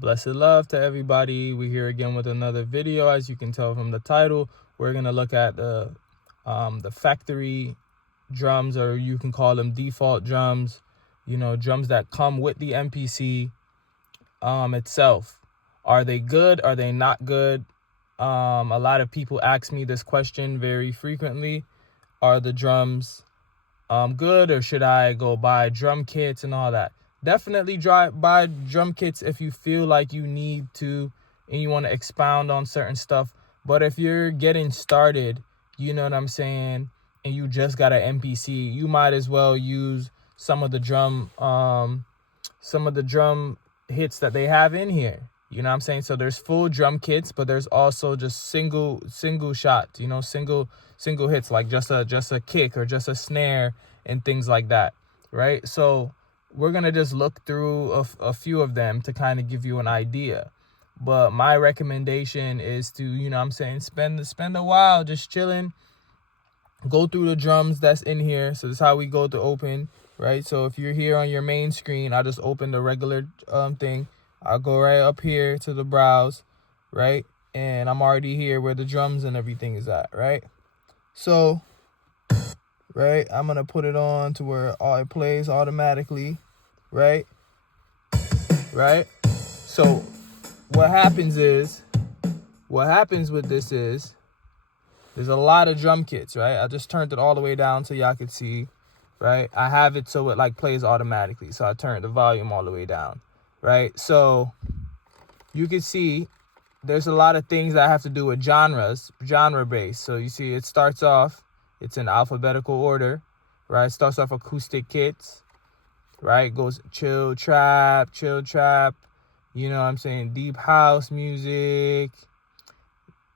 Blessed love to everybody. We're here again with another video. As you can tell from the title, we're gonna look at the factory drums, or you can call them default drums. You know, drums that come with the MPC itself. Are they good? Are they not good? A lot of people ask me this question very frequently. Are the drums good, or should I go buy drum kits and all that? Definitely buy drum kits if you feel like you need to and you want to expound on certain stuff. But if you're getting started, you know what I'm saying, and you just got an MPC, you might as well use some of the drum hits that they have in here. You know what I'm saying? So there's full drum kits, but there's also just single shots, you know, single hits, like just a kick or just a snare and things like that, right? So we're going to just look through a few of them to kind of give you an idea. But my recommendation is to, you know what I'm saying, spend a while just chilling, go through the drums that's in here. So this is how we go to open, right? So if you're here on your main screen, I'll just open the regular thing. I'll go right up here to the browse, right? And I'm already here where the drums and everything is at, right? So, right, I'm going to put it on to where it plays automatically, right? Right? So what happens with this is, there's a lot of drum kits, right? I just turned it all the way down so y'all could see, right? I have it so it like plays automatically. So I turned the volume all the way down, right? So you can see there's a lot of things that have to do with genre based. So you see it starts off, it's in alphabetical order, right? It starts off acoustic kits, right? Goes chill trap, you know what I'm saying? Deep house music,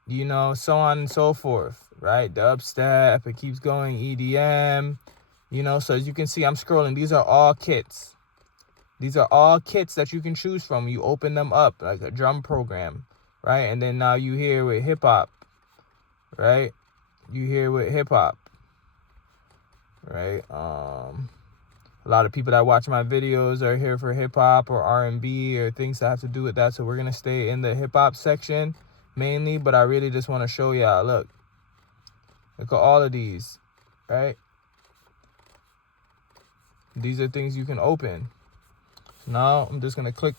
you know, so on and so forth, right? Dubstep, it keeps going, EDM, you know. So as you can see, I'm scrolling. These are all kits. These are all kits that you can choose from. You open them up like a drum program, right? And then now you here with hip hop, right? You here with hip hop, right? A lot of people that watch my videos are here for hip hop or R&B or things that have to do with that. So we're gonna stay in the hip hop section mainly, but I really just want to show y'all. Look at all of these, right? These are things you can open. Now I'm just gonna click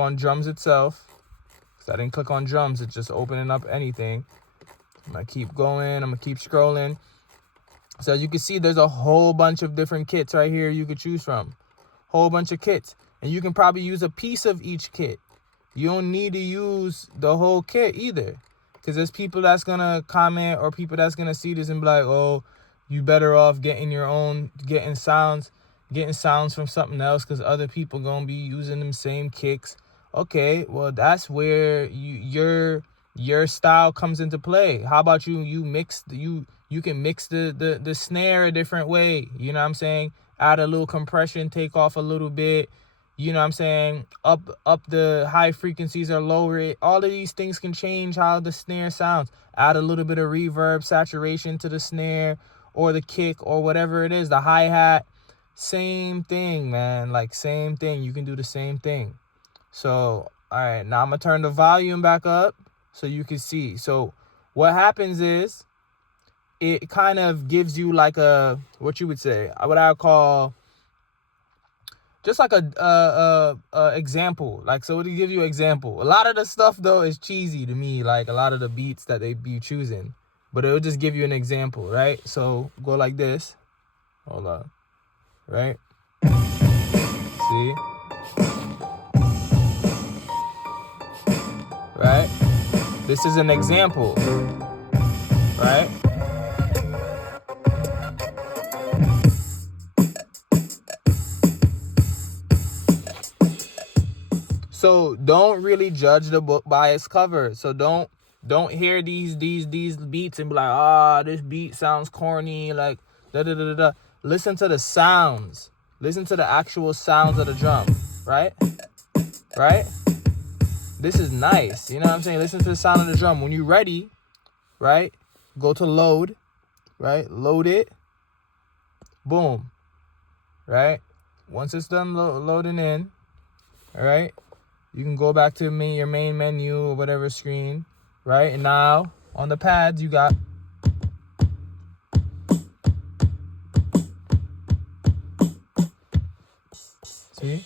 on drums itself, because I didn't click on drums. It's just opening up anything. I'm gonna keep going, I'm gonna keep scrolling. So as you can see, there's a whole bunch of different kits right here you could choose from. Whole bunch of kits, and you can probably use a piece of each kit. You don't need to use the whole kit either, because there's people that's gonna comment or people that's gonna see this and be like, oh, you better off getting sounds from something else, because other people gonna be using them same kicks. Okay, well, that's where your style comes into play. How about you can mix the snare a different way, you know what I'm saying? Add a little compression, take off a little bit, you know what I'm saying? Up the high frequencies or lower it. All of these things can change how the snare sounds. Add a little bit of reverb, saturation to the snare or the kick or whatever it is, the hi-hat. Same thing, man. Like, same thing. You can do the same thing. So, all right, now I'm going to turn the volume back up so you can see. So what happens is, it kind of gives you like a, what you would say, what I would call just like a example. Like, so to give you an example, a lot of the stuff though is cheesy to me, like a lot of the beats that they be choosing, but it'll just give you an example, right? So go like this. Hold on. Right? See? Right? This is an example. Right? So don't really judge the book by its cover. So don't hear these beats and be like, this beat sounds corny, like da da da da. Listen to the sounds. Listen to the actual sounds of the drum, right? Right? This is nice. You know what I'm saying? Listen to the sound of the drum. When you're ready, right? Go to load, right? Load it. Boom. Right? Once it's done loading in, all right? You can go back to your main menu or whatever screen, right? And now on the pads, you got see?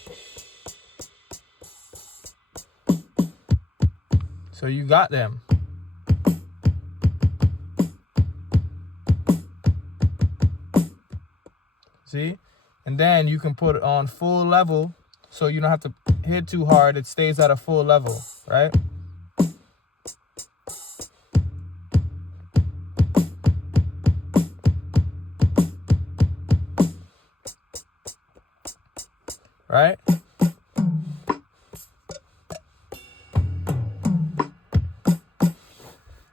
So you got them. See? And then you can put it on full level so you don't have to hit too hard. It stays at a full level, right? Right?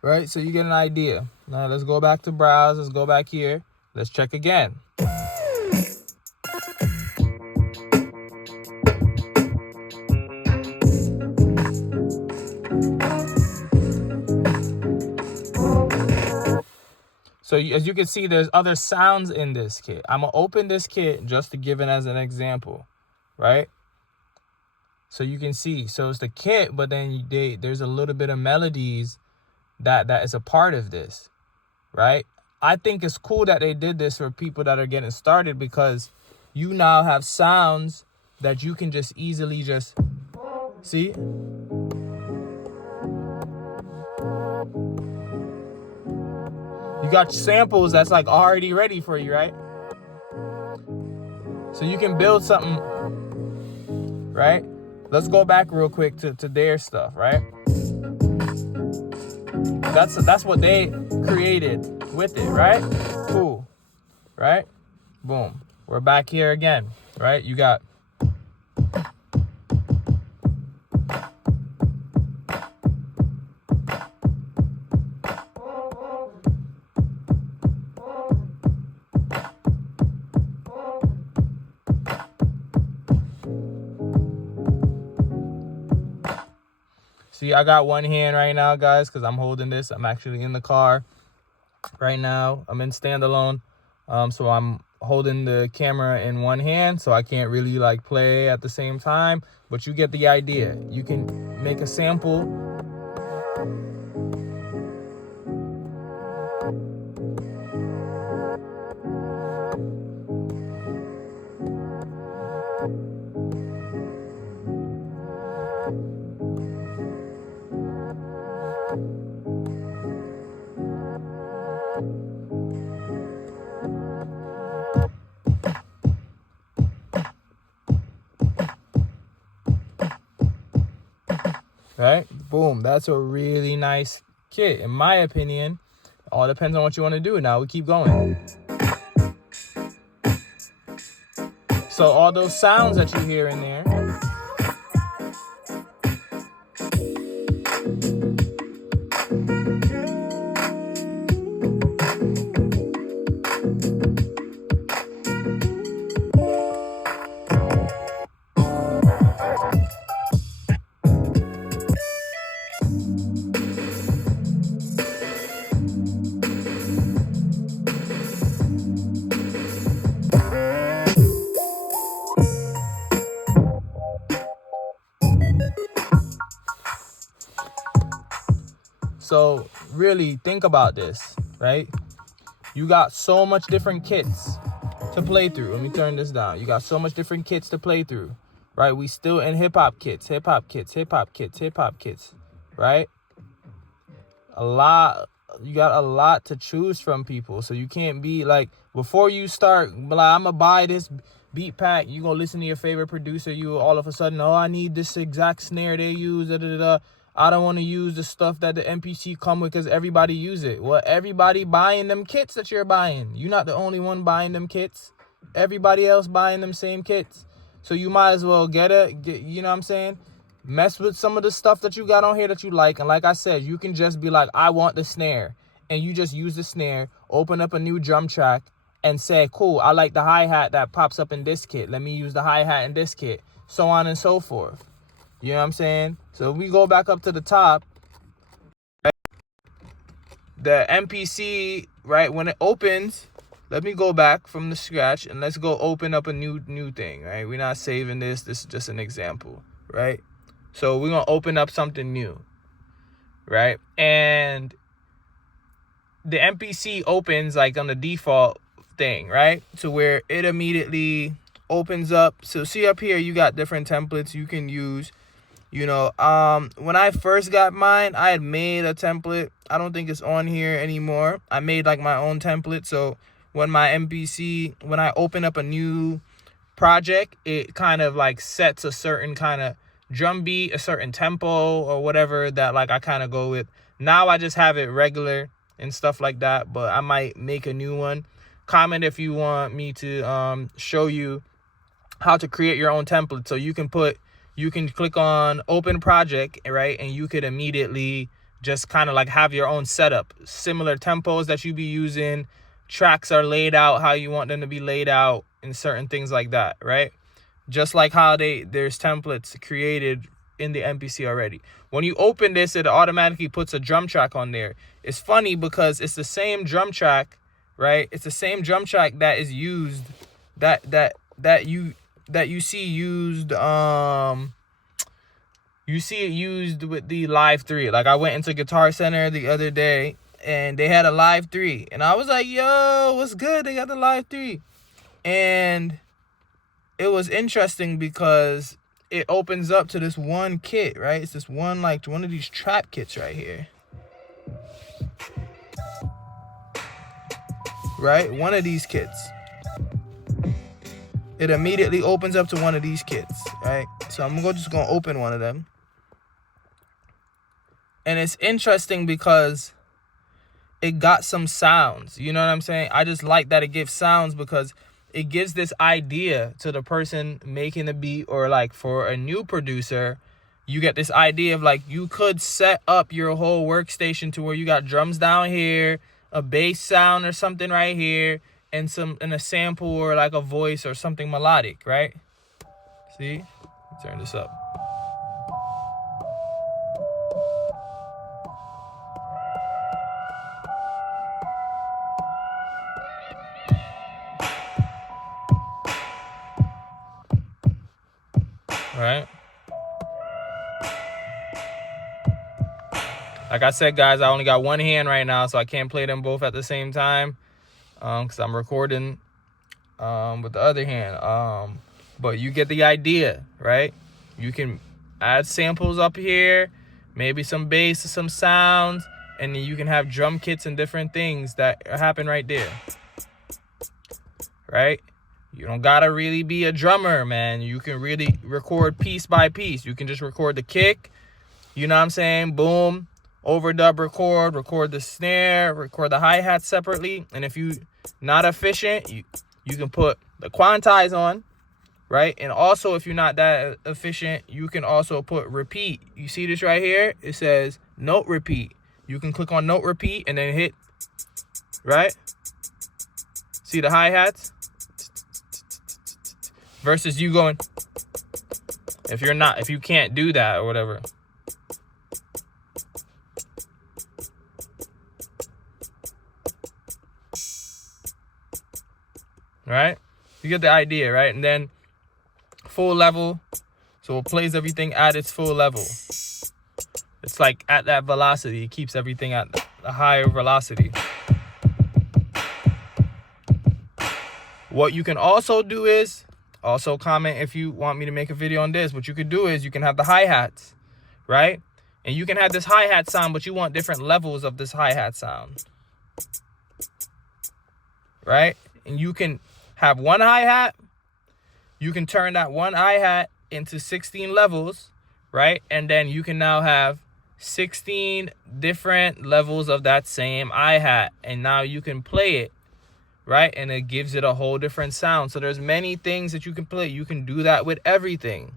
Right? So you get an idea. Now let's go back to browse. Let's go back here. Let's check again. So as you can see, there's other sounds in this kit. I'm going to open this kit just to give it as an example, right? So you can see. So it's the kit, but then there's a little bit of melodies that is a part of this, right? I think it's cool that they did this for people that are getting started because you now have sounds that you can just easily just see. You got samples that's like already ready for you, right? So you can build something, right? Let's go back real quick to their stuff, right? That's what they created with it, right? Cool, right? Boom. We're back here again, right? You got see, I got one hand right now, guys, because I'm holding this. I'm actually in the car right now. I'm in standalone. So I'm holding the camera in one hand, so I can't really like play at the same time. But you get the idea. You can make a sample. Right? Boom. That's a really nice kit. In my opinion, all depends on what you want to do. Now we keep going. So all those sounds that you hear in there, so really think about this, right? You got so much different kits to play through. Let me turn this down. You got so much different kits to play through, right? We still in hip-hop kits, right? You got a lot to choose from, people. So you can't be like, before you start, like, I'm gonna buy this beat pack, you gonna listen to your favorite producer, you all of a sudden, oh, I need this exact snare they use, I don't want to use the stuff that the MPC come with because everybody use it. Well, everybody buying them kits that you're buying. You're not the only one buying them kits. Everybody else buying them same kits. So you might as well get, you know what I'm saying? Mess with some of the stuff that you got on here that you like. And like I said, you can just be like, I want the snare. And you just use the snare, open up a new drum track and say, cool, I like the hi-hat that pops up in this kit. Let me use the hi-hat in this kit. So on and so forth. You know what I'm saying? So we go back up to the top. Right? The MPC, right, when it opens, let me go back from the scratch and let's go open up a new thing, right? We're not saving this. This is just an example, right? So we're going to open up something new, right? And the MPC opens like on the default thing, right? To where it immediately opens up. So see up here, you got different templates you can use. You know, when I first got mine, I had made a template. I don't think it's on here anymore. I made like my own template. So when my MPC, when I open up a new project, it kind of like sets a certain kind of drum beat, a certain tempo or whatever that like I kind of go with. Now I just have it regular and stuff like that, but I might make a new one. Comment if you want me to show you how to create your own template. So you can click on open project, right? And you could immediately just kind of like have your own setup, similar tempos that you be using. Tracks are laid out how you want them to be laid out and certain things like that, right? Just like how there's templates created in the MPC already. When you open this, it automatically puts a drum track on there. It's funny because it's the same drum track, right? It's the same drum track that is used, that you see used, you see it used with the Live 3. Like I went into Guitar Center the other day and they had a Live 3. And I was like, yo, what's good? They got the Live 3. And it was interesting because it opens up to this one kit, right? It's this one, like one of these trap kits right here. Right? One of these kits. It immediately opens up to one of these kits, right? So I'm just going to open one of them. And it's interesting because it got some sounds. You know what I'm saying? I just like that it gives sounds because it gives this idea to the person making the beat, or like for a new producer, you get this idea of like you could set up your whole workstation to where you got drums down here, a bass sound or something right here, and a sample or like a voice or something melodic, right? See? Turn this up. Right? Like I said, guys, I only got one hand right now, so I can't play them both at the same time because I'm recording with the other hand. But you get the idea, right? You can add samples up here, maybe some bass or some sounds, and then you can have drum kits and different things that happen right there, right? You don't gotta really be a drummer, man. You can really record piece by piece. You can just record the kick, you know what I'm saying? Boom, overdub record the snare, record the hi-hat separately. And if you not efficient, you can put the quantize on, right? And also, if you're not that efficient, you can also put repeat. You see this right here? It says note repeat. You can click on note repeat and then hit, right? See the hi-hats? Versus you going, if you can't do that or whatever. Right? You get the idea, right? And then full level. So it plays everything at its full level. It's like at that velocity. It keeps everything at a higher velocity. What you can also do is, also comment if you want me to make a video on this. What you could do is you can have the hi-hats, right? And you can have this hi-hat sound, but you want different levels of this hi-hat sound, right? And you can have one hi-hat. You can turn that one hi-hat into 16 levels, right? And then you can now have 16 different levels of that same hi-hat. And now you can play it, right? And it gives it a whole different sound. So there's many things that you can play. You can do that with everything.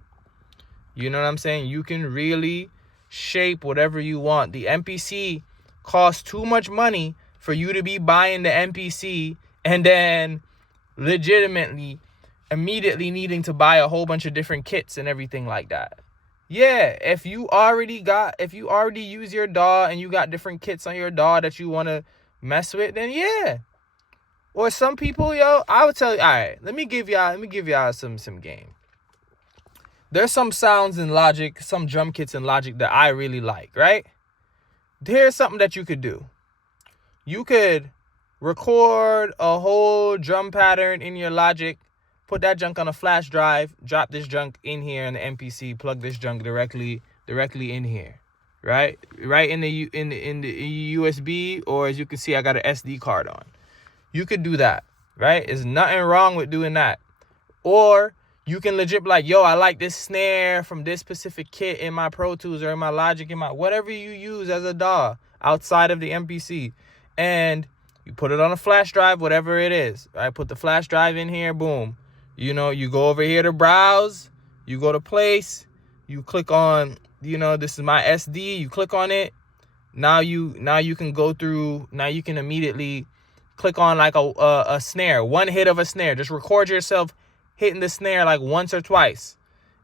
You know what I'm saying? You can really shape whatever you want. The MPC costs too much money for you to be buying the MPC and then legitimately immediately needing to buy a whole bunch of different kits and everything like that. Yeah, if you already use your DAW and you got different kits on your DAW that you want to mess with, then yeah. Or some people, yo, I would tell you, all right, let me give y'all some game. there's some sounds in Logic, some drum kits in Logic that I really like, right? Here's something that you could do. You could record a whole drum pattern in your Logic, put that junk on a flash drive, drop this junk in here in the MPC, plug this junk directly in here, right in the USB, or as you can see, I got an SD card on. You could do that, right? There's nothing wrong with doing that. Or you can legit be like, yo, I like this snare from this specific kit in my Pro Tools or in my Logic, in my whatever you use as a DAW outside of the MPC, and you put it on a flash drive, whatever it is, right? Put the flash drive in here, boom. You know, you go over here to browse, you go to place, you click on, you know, this is my SD, you click on it. Now you can go through, now you can immediately click on like a snare, one hit of a snare. Just record yourself hitting the snare like once or twice.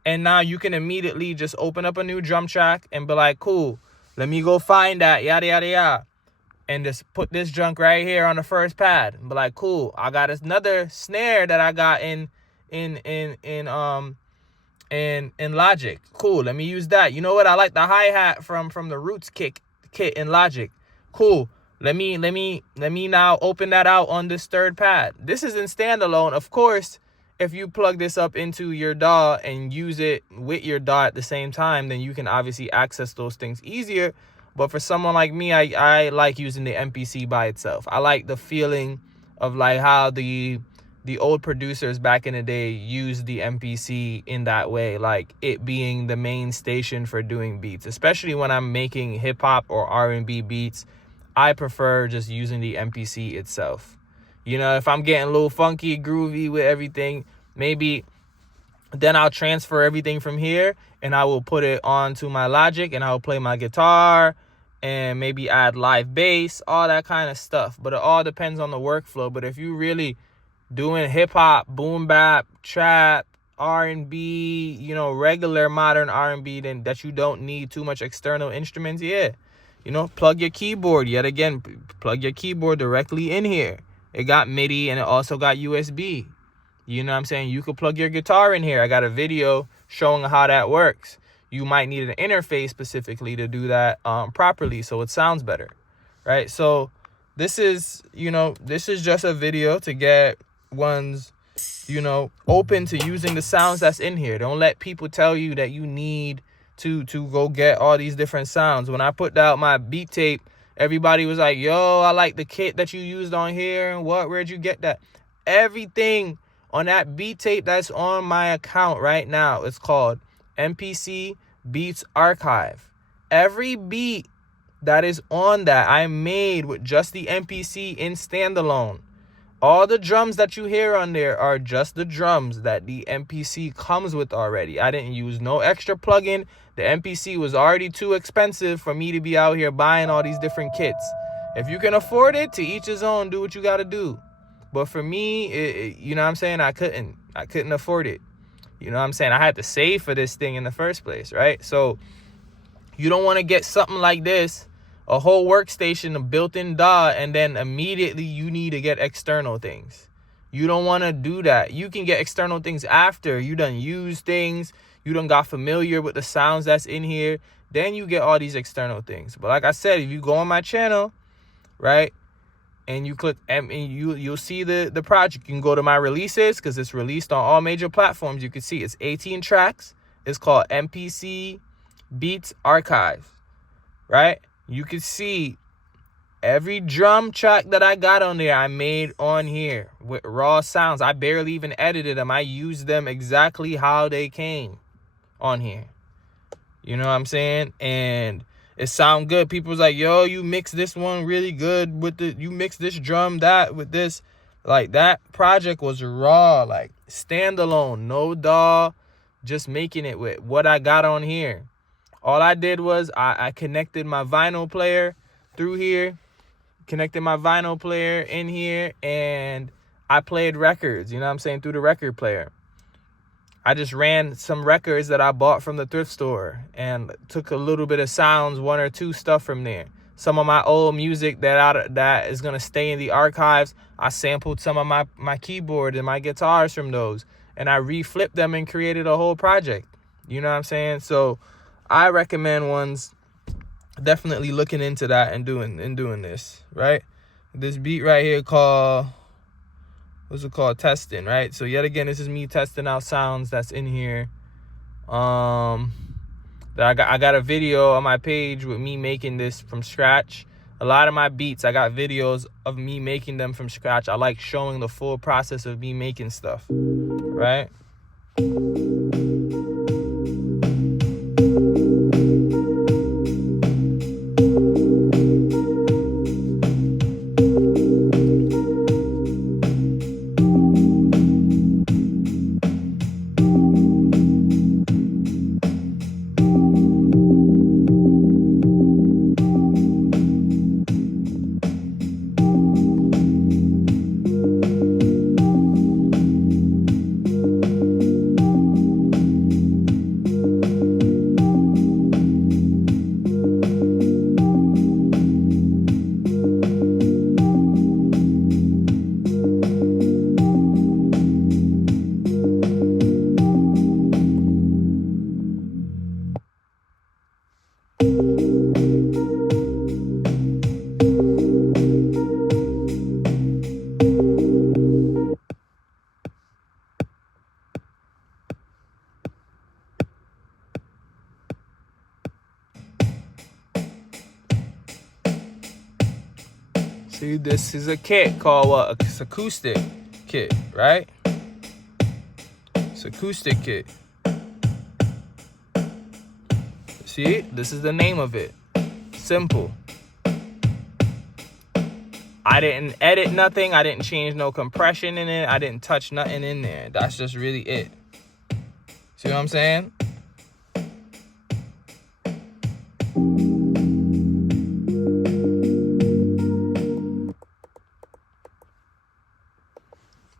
And now you can immediately just open up a new drum track and be like, cool, let me go find that, yada, yada, yada. And just put this junk right here on the first pad. And be like, cool, I got another snare that I got in Logic. Cool, let me use that. You know what? I like the hi-hat from the Roots kit in Logic. Cool. Let me now open that out on this third pad. This is in standalone. Of course, if you plug this up into your DAW and use it with your DAW at the same time, then you can obviously access those things easier. But for someone like me, I like using the MPC by itself. I like the feeling of like how the old producers back in the day used the MPC in that way, like it being the main station for doing beats. Especially when I'm making hip hop or R&B beats, I prefer just using the MPC itself. You know, if I'm getting a little funky, groovy with everything, maybe then I'll transfer everything from here and I will put it onto my Logic and I'll play my guitar and maybe add live bass, all that kind of stuff. But it all depends on the workflow. But if you really doing hip hop, boom bap, trap, R&B, you know, regular modern R&B, then that you don't need too much external instruments, yeah. You know, plug your keyboard, yet again, plug your keyboard directly in here. It got MIDI and it also got USB. You know what I'm saying? You could plug your guitar in here. I got a video showing how that works. You might need an interface specifically to do that properly so it sounds better, right? So this is, you know, this is just a video to get one's, you know, open to using the sounds that's in here. Don't let people tell you that you need to go get all these different sounds. When I put out my beat tape, everybody was like, yo, I like the kit that you used on here, and where'd you get that? Everything on that beat tape that's on my account right now, it's called MPC Beats Archive. Every beat that is on that I made with just the MPC in standalone. All the drums that you hear on there are just the drums that the MPC comes with already. I didn't use no extra plugin. The MPC was already too expensive for me to be out here buying all these different kits. If you can afford it, to each his own, do what you got to do. But for me, you know what I'm saying? I couldn't afford it. You know what I'm saying? I had to save for this thing in the first place, right? So you don't want to get something like this, a whole workstation, a built-in DAW, and then immediately you need to get external things. You don't want to do that. You can get external things after you done use things, you done got familiar with the sounds that's in here, then you get all these external things. But like I said, if you go on my channel, right, and you click and you'll see the project. You can go to my releases because it's released on all major platforms. You can see it's 18 tracks. It's called MPC Beats Archive, right? You can see every drum track that I got on there, I made on here with raw sounds. I barely even edited them. I used them exactly how they came on here. You know what I'm saying? And it sound good. People was like, yo, you mix this one really good with you mix this drum that with this. Like, that project was raw, like standalone, no DAW, just making it with what I got on here. All I did was I connected my vinyl player through here, connected my vinyl player in here, and I played records, you know what I'm saying, through the record player. I just ran some records that I bought from the thrift store and took a little bit of sounds, one or two stuff from there. Some of my old music that is going to stay in the archives, I sampled some of my keyboard and my guitars from those, and I reflipped them and created a whole project. You know what I'm saying? So I recommend ones definitely looking into that and doing this, right? This beat right here called, what's it called? Testing, right? So yet again, this is me testing out sounds that's in here. That I got a video on my page with me making this from scratch. A lot of my beats, I got videos of me making them from scratch. I like showing the full process of me making stuff, right? See, this is a kit called what? It's acoustic kit, right? It's acoustic kit. See, this is the name of it. Simple. I didn't edit nothing. I didn't change no compression in it. I didn't touch nothing in there. That's just really it. See what I'm saying?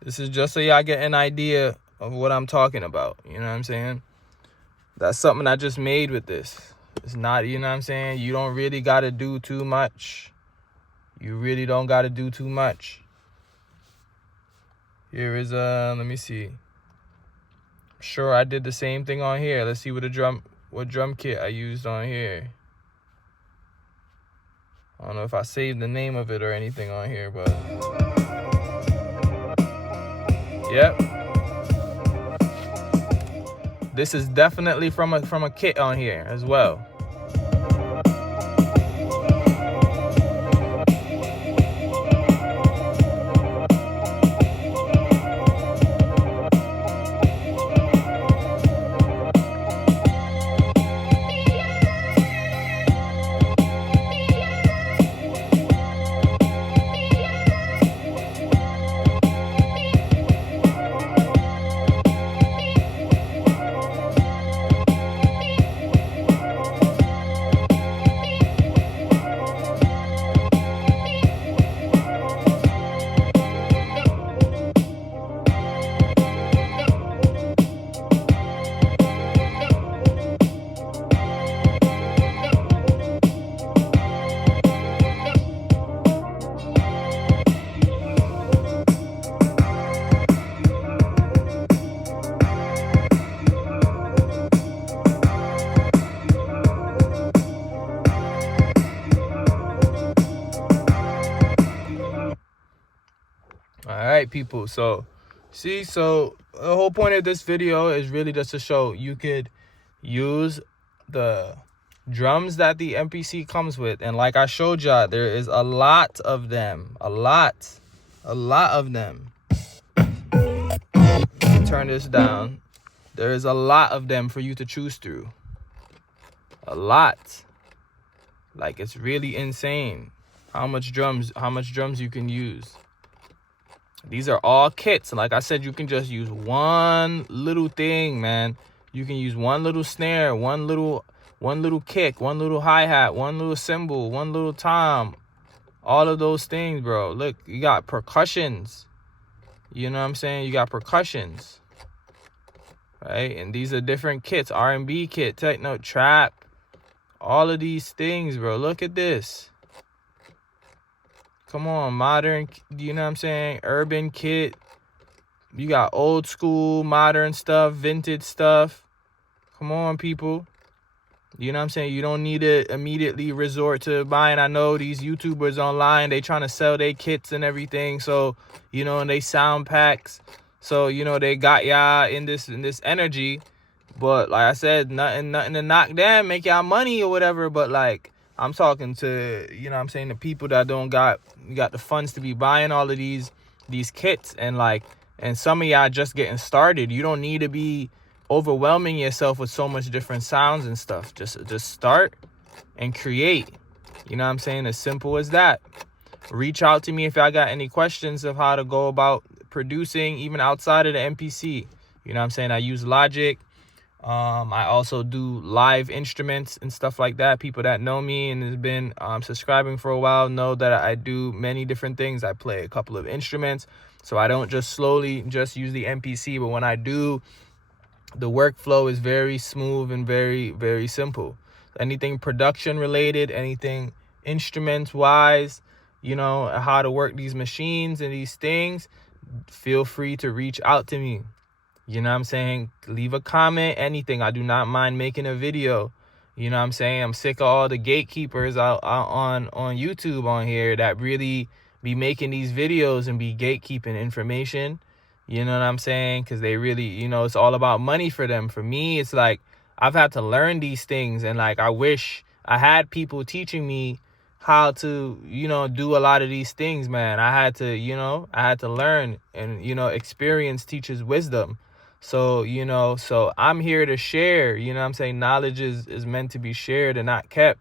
This is just so y'all get an idea of what I'm talking about. You know what I'm saying? That's something I just made with this. It's not, you know what I'm saying? You don't really got to do too much. You really don't got to do too much. Here is let me see. Sure, I did the same thing on here. Let's see what drum kit I used on here. I don't know if I saved the name of it or anything on here, but yep. This is definitely from a kit on here as well. All right, people. So, see, so the whole point of this video is really just to show you could use the drums that the MPC comes with. And like I showed y'all, there is a lot of them. A lot of them. Turn this down. There is a lot of them for you to choose through. A lot. Like, it's really insane how much drums you can use. These are all kits. Like I said, you can just use one little thing, man. You can use one little snare, one little kick, one little hi-hat, one little cymbal, one little tom. All of those things, bro. Look, you got percussions. You know what I'm saying? You got percussions. Right? And these are different kits. R&B kit, techno, trap. All of these things, bro. Look at this. Come on, modern, you know what I'm saying? Urban kit. You got old school, modern stuff, vintage stuff. Come on, people. You know what I'm saying? You don't need to immediately resort to buying. I know these YouTubers online, they trying to sell their kits and everything. So, you know, and they sound packs. So, you know, they got y'all in this energy. But like I said, nothing to knock them, make y'all money or whatever. But like, I'm talking to, you know what I'm saying, the people that don't got the funds to be buying all of these kits. And like, and some of y'all just getting started. You don't need to be overwhelming yourself with so much different sounds and stuff. Just start and create. You know what I'm saying? As simple as that. Reach out to me if y'all got any questions of how to go about producing even outside of the MPC. You know what I'm saying? I use Logic. I also do live instruments and stuff like that. People that know me and has been subscribing for a while know that I do many different things. I play a couple of instruments, so I don't just slowly just use the MPC, but when I do, the workflow is very smooth and very, very simple. Anything production related, anything instruments wise, you know, how to work these machines and these things, feel free to reach out to me. You know what I'm saying? Leave a comment, anything. I do not mind making a video. You know what I'm saying? I'm sick of all the gatekeepers out on YouTube on here that really be making these videos and be gatekeeping information. You know what I'm saying? Because they really, you know, it's all about money for them. For me, it's like I've had to learn these things. And like, I wish I had people teaching me how to, you know, do a lot of these things, man. I had to learn. And, you know, experience teaches wisdom. So, you know, so I'm here to share. You know what I'm saying? Knowledge is meant to be shared and not kept.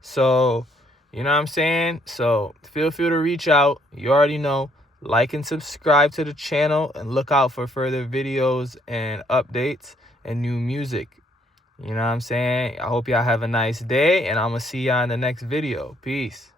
So, you know what I'm saying? So feel free to reach out. You already know. Like and subscribe to the channel and look out for further videos and updates and new music. You know what I'm saying? I hope y'all have a nice day, and I'm going to see y'all in the next video. Peace.